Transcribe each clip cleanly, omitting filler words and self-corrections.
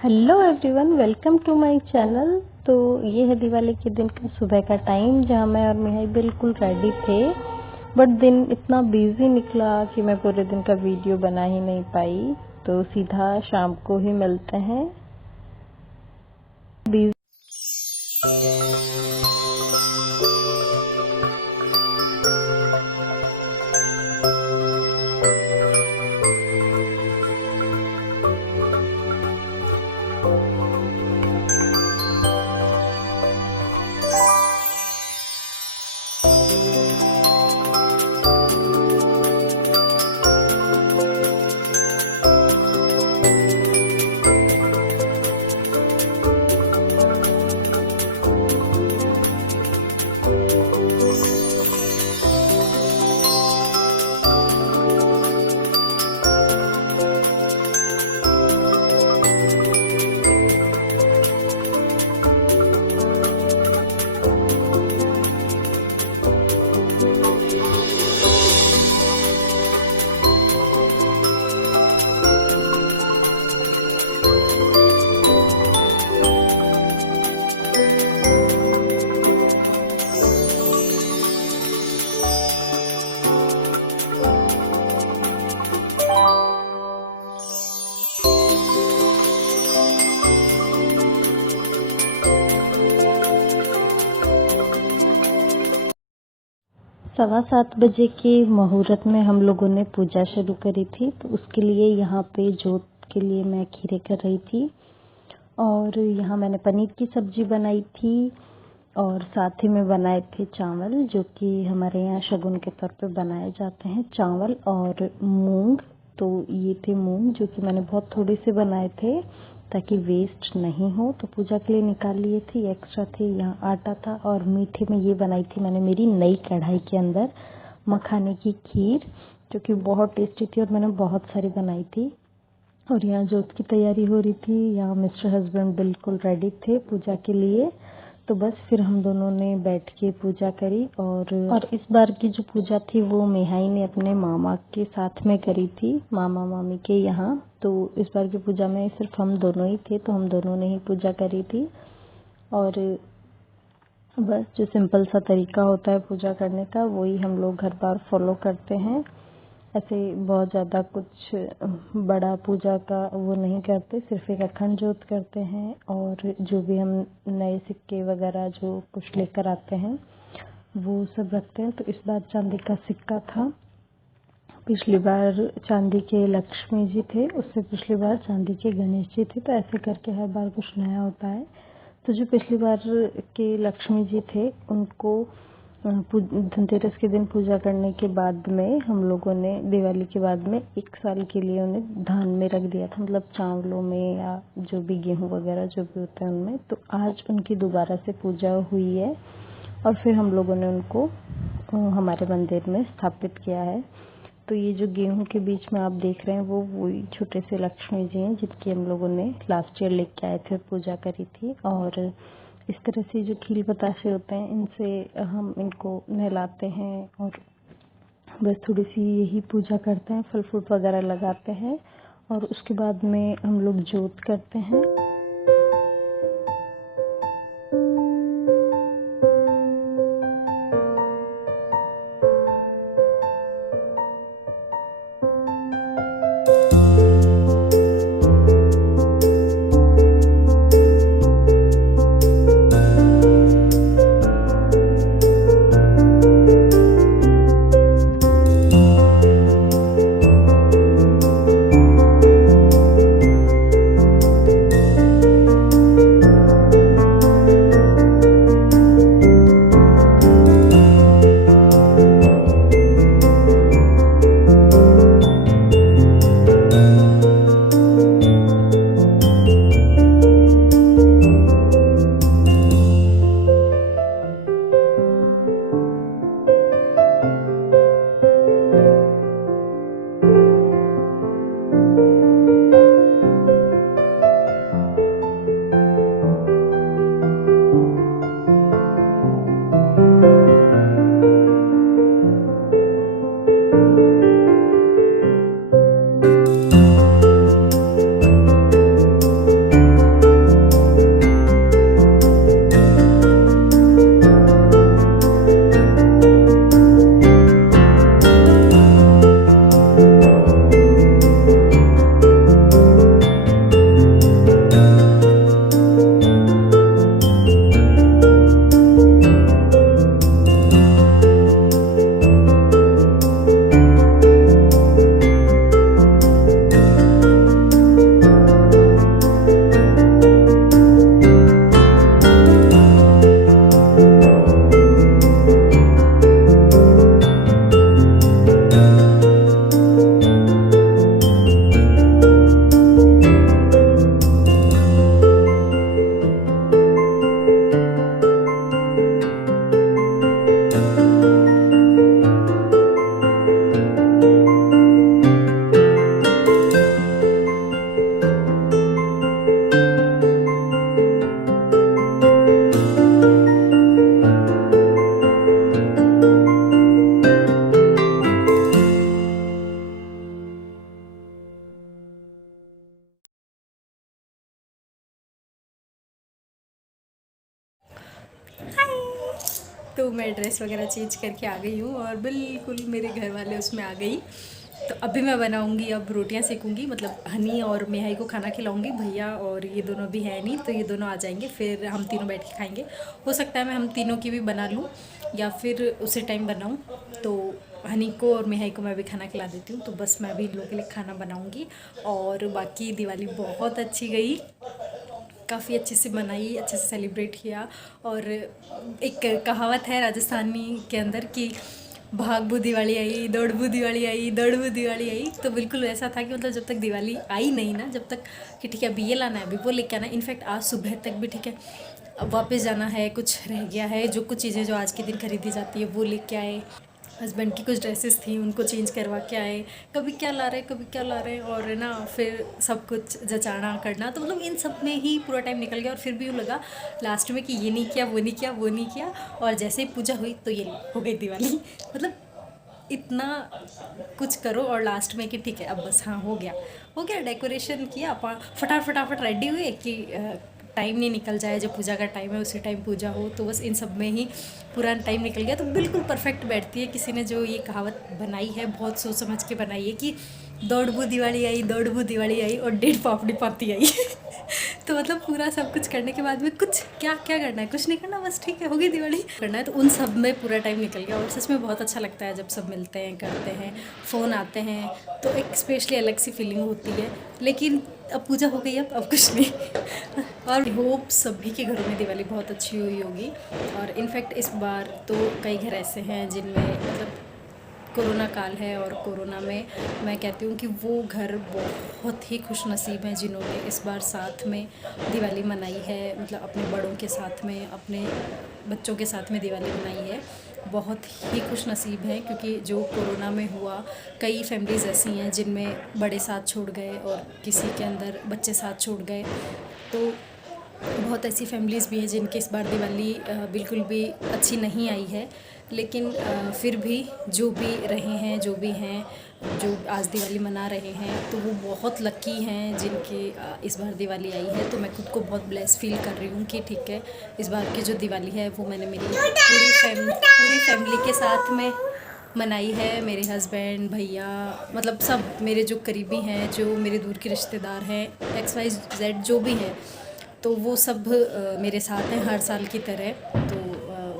Hello everyone, welcome to my channel. तो ये है दिवाली के दिन का सुबह का टाइम जहाँ मैं और मिहाई बिल्कुल रेडी थे, बट दिन इतना बिजी निकला कि मैं पूरे दिन का वीडियो बना ही नहीं पाई। तो सीधा शाम को ही मिलते हैं। बिजी 7:15 बजे के मुहूर्त में हम लोगों ने पूजा शुरू करी थी। तो उसके लिए यहाँ पे जोत के लिए मैं खीरे कर रही थी और यहाँ मैंने पनीर की सब्जी बनाई थी और साथ ही में बनाए थे चावल, जो कि हमारे यहाँ शगुन के तौर पे बनाए जाते हैं। चावल और मूंग, तो ये थे मूंग जो कि मैंने बहुत थोड़े से बनाए थे ताकि वेस्ट नहीं हो। तो पूजा के लिए निकाल लिए थे, एक्स्ट्रा थे। यहाँ आटा था और मीठे में ये बनाई थी मैंने मेरी नई कढ़ाई के अंदर मखाने की खीर, जो कि बहुत टेस्टी थी और मैंने बहुत सारी बनाई थी। और यहाँ जोत की तैयारी हो रही थी। यहाँ मिस्टर हस्बैंड बिल्कुल रेडी थे पूजा के लिए। तो बस फिर हम दोनों ने बैठ के पूजा करी और इस बार की जो पूजा थी वो मिहाई ने अपने मामा के साथ में करी थी, मामा मामी के यहाँ। तो इस बार की पूजा में सिर्फ हम दोनों ही थे, तो हम दोनों ने ही पूजा करी थी। और बस जो सिंपल सा तरीका होता है पूजा करने का, वही हम लोग घर बार फॉलो करते हैं। ऐसे बहुत ज़्यादा कुछ बड़ा पूजा का वो नहीं करते, सिर्फ एक अखंड जोत करते हैं और जो भी हम नए सिक्के वगैरह जो कुछ लेकर आते हैं वो सब रखते हैं। तो इस बार चांदी का सिक्का था, पिछली बार चांदी के लक्ष्मी जी थे, उससे पिछली बार चांदी के गणेश जी थे। तो ऐसे करके हर बार कुछ नया होता है। तो जो पिछली बार के लक्ष्मी जी थे उनको धनतेरस के दिन पूजा करने के बाद में हम लोगों ने दिवाली के बाद में 1 साल के लिए उन्हें धान में रख दिया था, मतलब चावलों में या जो भी गेहूं वगैरह जो भी होता है उनमें। तो आज उनकी दोबारा से पूजा हुई है और फिर हम लोगों ने उनको हमारे मंदिर में स्थापित किया है। तो ये जो गेहूं के बीच में आप देख रहे हैं वो वही छोटे से लक्ष्मी जी हैं जिनकी हम लोगों ने लास्ट ईयर लेके आए थे और पूजा करी थी। और इस तरह से जो खील बताशे होते हैं इनसे हम इनको नहलाते हैं और बस थोड़ी सी यही पूजा करते हैं, फल फ्रूट वगैरह लगाते हैं और उसके बाद में हम लोग जोत करते हैं। तो मैं ड्रेस वगैरह चेंज करके आ गई हूँ और बिल्कुल मेरे घर वाले उसमें आ गई। तो अभी मैं बनाऊंगी, अब रोटियां सेकूंगी, मतलब हनी और मेहाई को खाना खिलाऊंगी। भैया और ये दोनों भी है नहीं, तो ये दोनों आ जाएंगे, फिर हम तीनों बैठ के खाएंगे। हो सकता है मैं हम तीनों की भी बना लूँ या फिर उसी टाइम बनाऊँ। तो हनी को और मेहाई को मैं भी खाना खिला देती हूँ। तो बस मैं भी इन लोगों के लिए खाना बनाऊँगी। और बाकी दिवाली बहुत अच्छी गई, काफ़ी अच्छे से बनाई, अच्छे से सेलिब्रेट किया। और एक कहावत है राजस्थानी के अंदर कि भाग बू दिवाली आई, दौड़ बू दिवाली आई, दौड़ बू दिवाली आई। तो बिल्कुल वैसा था कि मतलब जब तक दिवाली आई नहीं ना, जब तक कि ठीक है अभी ये लाना है, अभी वो लेके आना है, इनफैक्ट आज सुबह तक भी ठीक है, अब वापस जाना है, कुछ रह गया है, जो कुछ चीज़ें जो आज के दिन खरीदी जाती है वो लेके आए। हस्बैंड की कुछ ड्रेसेस थी उनको चेंज करवा के आए, कभी क्या ला रहे कभी क्या ला रहे, और ना फिर सब कुछ जचाना करना। तो मतलब इन सब में ही पूरा टाइम निकल गया। और फिर भी यूँ लगा लास्ट में कि ये नहीं किया, वो नहीं किया, वो नहीं किया, और जैसे ही पूजा हुई तो ये हो गई दिवाली। मतलब इतना कुछ करो और लास्ट में कि ठीक है अब बस हाँ हो गया, डेकोरेशन किया, फटाफट रेडी हुए कि टाइम नहीं निकल जाए, जब पूजा का टाइम है उसी टाइम पूजा हो। तो बस इन सब में ही पूरा टाइम निकल गया। तो बिल्कुल परफेक्ट बैठती है। किसी ने जो ये कहावत बनाई है बहुत सोच समझ के बनाई है कि दौड़बू दिवाली आई, दौड़बू दिवाली आई और 1.5 पापड़ी पाती आई। तो मतलब पूरा सब कुछ करने के बाद में कुछ क्या क्या करना है, कुछ नहीं करना, बस ठीक है हो गई दिवाली करना है। तो उन सब में पूरा टाइम निकल गया। और सच में बहुत अच्छा लगता है जब सब मिलते हैं, करते हैं, फ़ोन आते हैं, तो एक स्पेशली अलग सी फीलिंग होती है। लेकिन अब पूजा हो गई, अब कुछ नहीं। और होप सभी के घरों में दिवाली बहुत अच्छी हुई होगी। और इनफैक्ट इस बार तो कई घर ऐसे हैं जिनमें मतलब कोरोना काल है, और कोरोना में मैं कहती हूँ कि वो घर बहुत ही खुश नसीब हैं जिन्होंने इस बार साथ में दिवाली मनाई है, मतलब अपने बड़ों के साथ में, अपने बच्चों के साथ में दिवाली मनाई है। बहुत ही खुश नसीब हैं, क्योंकि जो कोरोना में हुआ, कई फैमिलीज़ ऐसी हैं जिनमें बड़े साथ छोड़ गए और किसी के अंदर बच्चे साथ छोड़ गए। तो बहुत ऐसी फैमिलीज़ भी हैं जिनकी इस बार दिवाली बिल्कुल भी अच्छी नहीं आई है। लेकिन फिर भी जो भी रहे हैं, जो भी हैं, जो आज दिवाली मना रहे हैं, तो वो बहुत लकी हैं जिनकी इस बार दिवाली आई है। तो मैं खुद को बहुत ब्लेस फील कर रही हूँ कि ठीक है इस बार की जो दिवाली है वो मैंने मेरी पूरी फैमिली के साथ में मनाई है। मेरे हस्बैंड, भैया, मतलब सब मेरे जो करीबी हैं, जो मेरे दूर के रिश्तेदार हैं, XYZ जो भी हैं, तो वो सब मेरे साथ हैं हर साल की तरह। तो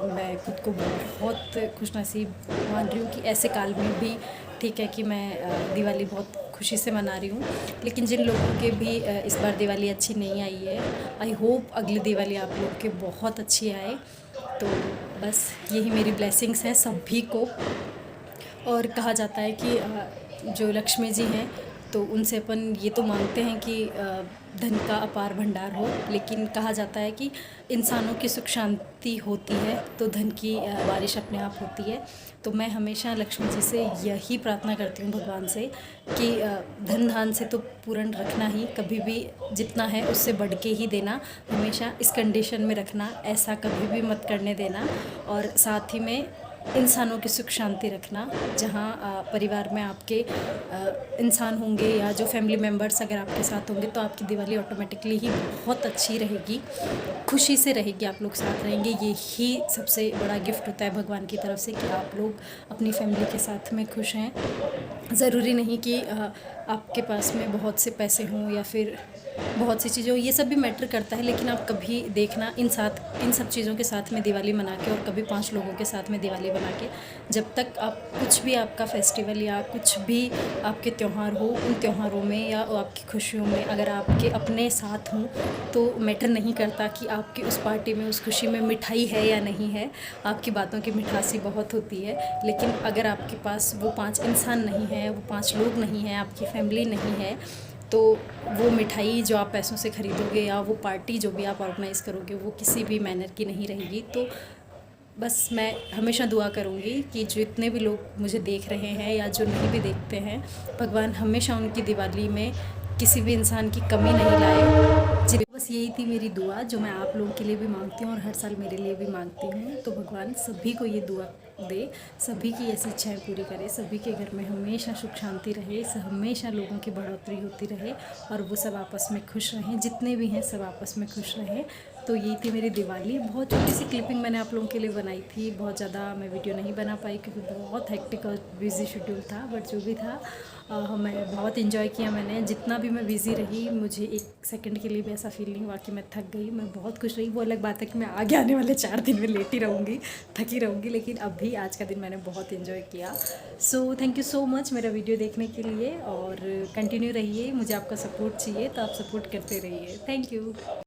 मैं खुद को बहुत खुशनसीब मान रही हूँ कि ऐसे काल में भी ठीक है कि मैं दिवाली बहुत खुशी से मना रही हूँ। लेकिन जिन लोगों के भी इस बार दिवाली अच्छी नहीं आई है, आई होप अगली दिवाली आप लोग के बहुत अच्छी आए। तो बस यही मेरी ब्लेसिंग्स हैं सभी को। और कहा जाता है कि जो लक्ष्मी जी हैं तो उनसे अपन ये तो मांगते हैं कि धन का अपार भंडार हो, लेकिन कहा जाता है कि इंसानों की सुख शांति होती है तो धन की बारिश अपने आप होती है। तो मैं हमेशा लक्ष्मी जी से यही प्रार्थना करती हूँ भगवान से कि धन धान से तो पूर्ण रखना ही, कभी भी जितना है उससे बढ़ के ही देना, हमेशा इस कंडीशन में रखना, ऐसा कभी भी मत करने देना। और साथ ही में इंसानों की सुख शांति रखना। जहाँ परिवार में आपके इंसान होंगे या जो फैमिली मेम्बर्स अगर आपके साथ होंगे तो आपकी दिवाली ऑटोमेटिकली ही बहुत अच्छी रहेगी, खुशी से रहेगी, आप लोग साथ रहेंगे। ये ही सबसे बड़ा गिफ्ट होता है भगवान की तरफ से कि आप लोग अपनी फैमिली के साथ में खुश हैं। ज़रूरी नहीं कि आपके पास में बहुत से पैसे हों या फिर बहुत सी चीज़ें, ये सब भी मैटर करता है। लेकिन आप कभी देखना इन सब चीज़ों के साथ में दिवाली मना के, और कभी 5 लोगों के साथ में दिवाली बना के, जब तक आप कुछ भी आपका फेस्टिवल या कुछ भी आपके त्यौहार हो, उन त्योहारों में या आपकी खुशियों में अगर आपके अपने साथ हों तो मैटर नहीं करता कि आपकी उस पार्टी में, उस खुशी में मिठाई है या नहीं है। आपकी बातों की मिठासी बहुत होती है। लेकिन अगर आपके पास वो 5 इंसान नहीं है, वो 5 लोग नहीं हैं, आपकी फैमिली नहीं है, तो वो मिठाई जो आप पैसों से ख़रीदोगे या वो पार्टी जो भी आप ऑर्गेनाइज़ करोगे वो किसी भी मैनर की नहीं रहेगी। तो बस मैं हमेशा दुआ करूँगी कि जितने भी लोग मुझे देख रहे हैं या जो नहीं भी देखते हैं, भगवान हमेशा उनकी दिवाली में किसी भी इंसान की कमी नहीं लाए। जी बस यही थी मेरी दुआ जो मैं आप लोगों के लिए भी मांगती हूँ और हर साल मेरे लिए भी मांगती हूँ। तो भगवान सभी को ये दुआ दे, सभी की ऐसी इच्छाएं पूरी करे, सभी के घर में हमेशा सुख शांति रहे, हमेशा लोगों की बढ़ोतरी होती रहे और वो सब आपस में खुश रहें, जितने भी हैं सब आपस में खुश रहें। तो यही थी मेरी दिवाली। बहुत छोटी सी क्लिपिंग मैंने आप लोगों के लिए बनाई थी, बहुत ज़्यादा मैं वीडियो नहीं बना पाई क्योंकि बहुत हेक्टिक और बिज़ी शेड्यूल था, बट जो भी था मैं बहुत इन्जॉय किया मैंने। जितना भी मैं बिज़ी रही, मुझे एक सेकंड के लिए भी ऐसा फील नहीं हुआ कि मैं थक गई। मैं बहुत खुश रही। वो अलग बात है कि मैं आगे आने वाले 4 दिन में लेटी रहूँगी, थकी रहूँगी, लेकिन अभी आज का दिन मैंने बहुत इन्जॉय किया। So thank you so much मेरा वीडियो देखने के लिए, और कंटिन्यू रहिए। मुझे आपका सपोर्ट चाहिए, तो आप सपोर्ट करते रहिए। Thank you.